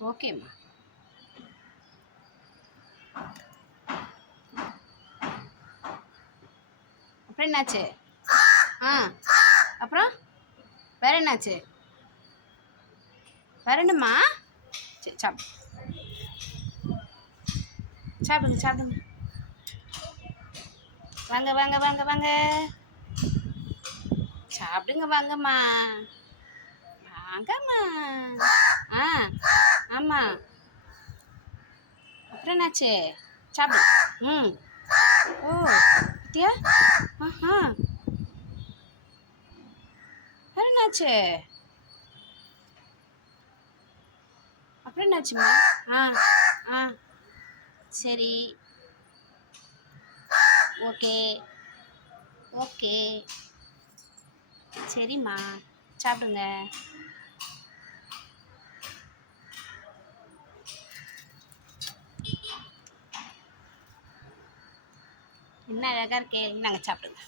ஓகேம்மா. அப்புறம் என்னாச்சு? ஆ அப்புறம் வேற என்னாச்சு? வேற என்னம்மா? சரி சாப்பிடு சாப்பிடுங்க சாப்பிடுங்க. வாங்க வாங்க வாங்க வாங்க. சாப்பிடுங்க வாங்கம்மா. வாங்கம்மா. ஆமாம் அப்புறம் என்னாச்சு? சாப்பிடு. ம். ஓ பத்தியா? ஆஹா. வேற என்னாச்சு? அப்புறம் என்னாச்சுமா ஆ ஆ. சரி. ஓகே. ஓகே. சரிம்மா. சாப்பிடுங்க. என்ன அழகாக இருக்கே நாங்கள் சாப்பிடுங்க.